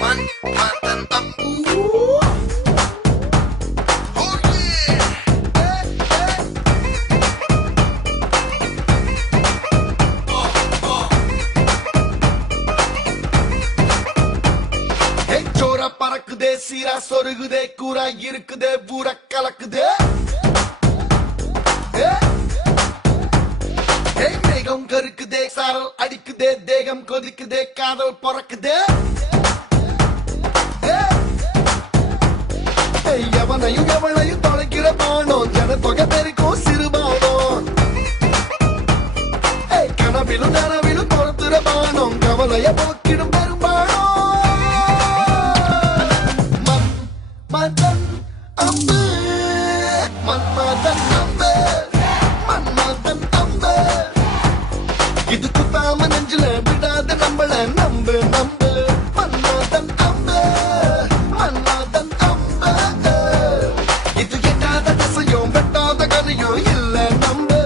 Manhattan Ambu. பறக்குதே சீரா சொருகுதே கூரா இருக்குதே பூரா கலக்குதே மேகம் கருக்குதே சாரல் அடிக்குதே தேகம் கொதிக்குதே காதல் பறக்குதே எவனையும் எவனையும் தொலைக்கிற பானம் ஜன தொகை பெருக்கும் சிறுபானம் கனவிலும் நனவிலும் தொலைத்துற பானம் கவலைய போக்கிடும் பெரும்பானம் மன்மதன் அம்பு மன்மதன் அம்பு மன்மதன் அம்பு இது குத்தாம நெஞ்சில விடாத நம்மள நம்பு நம்பு மன்மதன் அம்பு மன்மதன் அம்பு இது எட்டாத திசையும் வெட்டாத கதையும் இல்ல நம்பு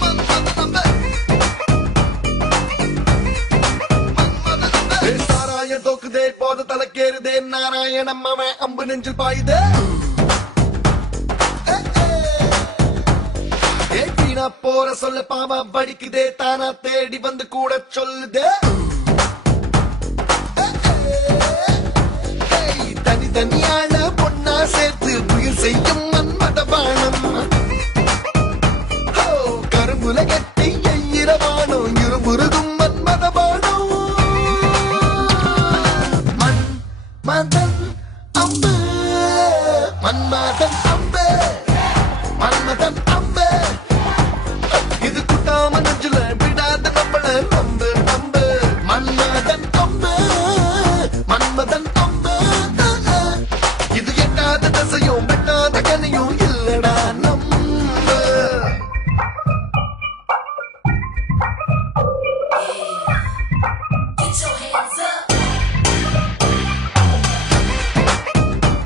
மன்மதன் அம்பு சாராய தோக்குதே போத தலைக்கேறுதே நாராயணம் அவன் அம்பு நெஞ்சில் பாயுதே வீணா போற சொல்ல பாவா படிக்குதே தானா தேடி வந்து கூட சொல்லுதே தனி தனியான பொண்ணா சேர்த்து புயல் செய்யும் மன்மத பானம் கரும்புல கட்டி இரவானம் இருமுருகும் மன்மத பானம் மன்மதன் அம்பு மன்மதன் அம்பு மன்மதன் அம்பு இது குட்டாம நெஞ்சில விடாத நம்மள நம்பு நம்பு மன்மதன் அம்பு மன்மதன் அம்பு இது எட்டாத தசையும் வெட்டாத கனியும் இல்லடா நம்பு Get your hands up.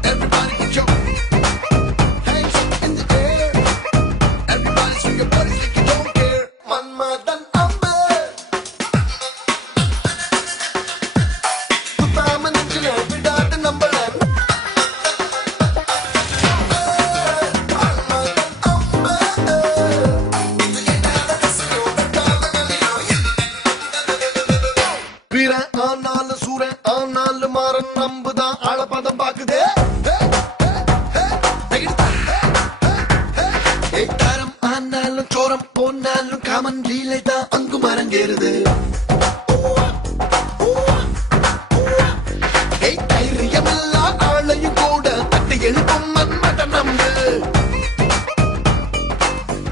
Everybody put your hands up in the air. Everybody swing your bodies like you don't care. Manmadan Ambe. Kutama nechile vidada nambala. Manmadan Ambe. Itu yenada kasayo vettada naliyo. Pira aanal sura aanal maran nambuda alapadam pakude. தாரம் ஆனாலும் சோரம் போனாலும் common லீலை தான் அங்கு மரங்கேறுது தைரியமில்லா ஆளையும் கூட தட்டி எழுப்பும் மன்மத நம்பு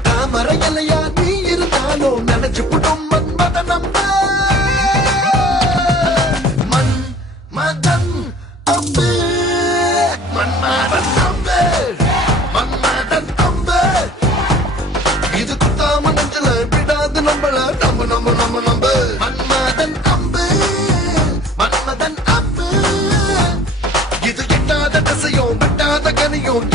தாமரை இலையா நீ இருந்தாலும் நினைச்சு புடும் மன்மத நம்பு மன்மதன் அம்பு மன்மதன் அம்பு மன்மதன் அம்பு இது குத்தாம நெஞ்சில விடாது நம்மள நம்பு நம்பு நம்பு நம்பு மன்மதன் அம்பு மன்மதன் அம்பு இது எட்டாத திசையும் வெட்டாத கனியும்